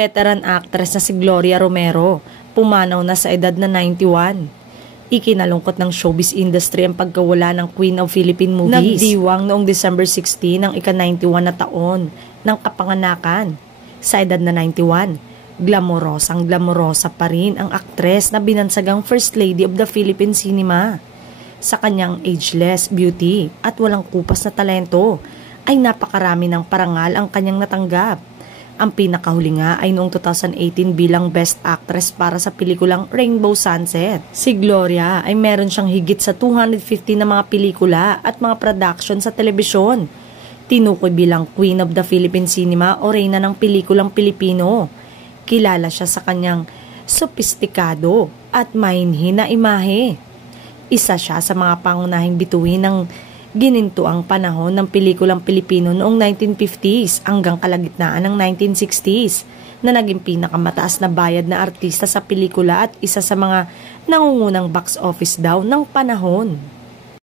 Veteran actress na si Gloria Romero, pumanaw na sa edad na 91. Ikinalungkot ng showbiz industry ang pagkawala ng Queen of Philippine Movies. Nagdiwang noong December 16 ng ika-91 na taon ng kapanganakan. Sa edad na 91, glamorosa pa rin ang aktres na binansagang First Lady of the Philippine Cinema. Sa kanyang ageless beauty at walang kupas na talento, ay napakarami ng parangal ang kanyang natanggap. Ang pinakahuli nga ay noong 2018 bilang Best Actress para sa pelikulang Rainbow Sunset. Si Gloria ay meron siyang higit sa 250 na mga pelikula at mga production sa telebisyon. Tinukoy bilang Queen of the Philippine Cinema o Reyna ng pelikulang Pilipino. Kilala siya sa kanyang sopistikado at mainhin na imahe. Isa siya sa mga pangunahing bituin ng ginintuang panahon ng pelikulang Pilipino noong 1950s hanggang kalagitnaan ng 1960s na naging pinakamataas na bayad na artista sa pelikula at isa sa mga nangungunang box office daw ng panahon.